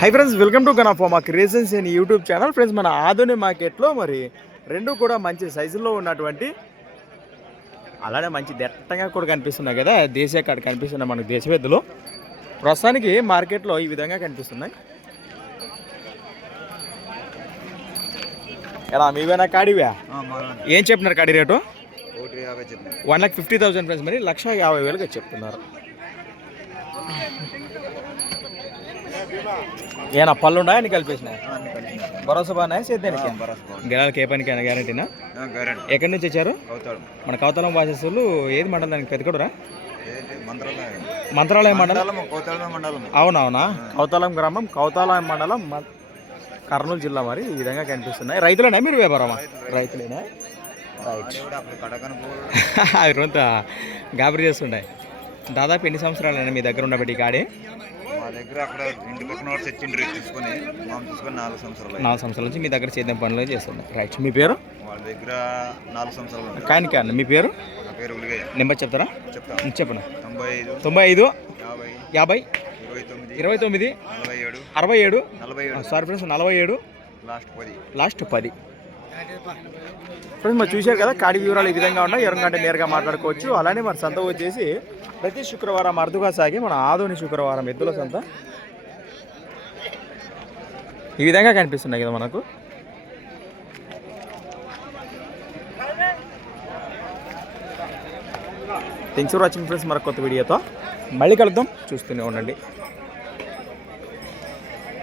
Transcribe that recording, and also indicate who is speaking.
Speaker 1: High friends welcome to గనాఫో మా creations అని యూట్యూబ్ ఛానల్ ఫ్రెండ్స్ మన ఆధుని మార్కెట్లో మరి రెండు కూడా మంచి సైజులో ఉన్నటువంటి అలానే మంచి దట్టంగా కూడా కనిపిస్తున్నాయి కదా. దేశీయ కాడ కనిపిస్తున్నాయి మనకు దేశవేద్దలు ప్రస్తుతానికి మార్కెట్లో ఈ విధంగా కనిపిస్తున్నాయి. ఎలా మీవేనా కాడివా? ఏం చెప్తున్నారు కాడి rate? One lakh fifty thousand friends మరి లక్ష యాభై వేలుగా చెప్తున్నారు. ఏనా పళ్ళు ఉన్నాయా? అని కలిపేసినాయి భరోసా బాగున్నాయా? సేద్యానికి గెలాలకి ఏ పనికి గ్యారంటీనా ఎక్కడి నుంచి వచ్చారు? మన కౌతలం వాసస్సులు ఏది మండలం దానికి పెద్దకూడరా
Speaker 2: మంత్రాలయం.
Speaker 1: మండలం? అవునవునా కౌతాలం గ్రామం కౌతాలం మండలం కర్నూలు జిల్లా మరి ఈ విధంగా కనిపిస్తున్నాయి. రైతులేనా మీరు వ్యాపారమా? రైతులేనా? రైట్.
Speaker 2: కూడా
Speaker 1: అవి రొంత గాబరి చేస్తుంటాయి దాదాపు ఎన్ని సంవత్సరాలైనా మీ దగ్గర ఉండబట్టి గాడి
Speaker 2: మా దగ్గర అక్కడ ఇంటి పక్కన వాడు తెచ్చిండ్రు తీసుకొని మామ తీసుకొని నాలుగు సంవత్సరాలు.
Speaker 1: నాలుగు సంవత్సరాల నుంచి మీ దగ్గర సేద్యం పనులు చేస్తున్నాయి రైట్ మీ పేరు?
Speaker 2: వాళ్ళ దగ్గర నాలుగు సంవత్సరాలు
Speaker 1: కాని కాని మీ పేరు?
Speaker 2: నా పేరు ఉలిగయ్య.
Speaker 1: నెంబర్ చెప్తారా?
Speaker 2: చెప్తా.
Speaker 1: చెప్పను
Speaker 2: తొంభై ఐదు
Speaker 1: తొంభై ఐదు
Speaker 2: యాభై
Speaker 1: యాభై
Speaker 2: ఇరవై తొమ్మిది
Speaker 1: ఇరవై తొమ్మిది
Speaker 2: నలభై ఏడు
Speaker 1: అరవై ఏడు
Speaker 2: నలభై ఏడు.
Speaker 1: సారీ ఫ్రెండ్స్ నలభై ఏడు
Speaker 2: లాస్ట్ పది.
Speaker 1: లాస్ట్ పది. ఫ్రెండ్స్ మరి చూశారు కదా కాడి వివరాలు ఈ విధంగా ఉన్నాయి. ఎవరికంటే నేరుగా మాట్లాడుకోవచ్చు. అలానే మన సంత వచ్చేసి ప్రతి శుక్రవారం అరుదుగా సాగి మన ఆదోని శుక్రవారం ఎద్దుల సంత. ఈ విధంగా కనిపిస్తున్నాయి కదా మనకు. థ్యాంక్స్ ఫర్ వాచింగ్ ఫ్రెండ్స్ మరొక కొత్త వీడియోతో మళ్ళీ కలుద్దాం. చూస్తూనే ఉండండి.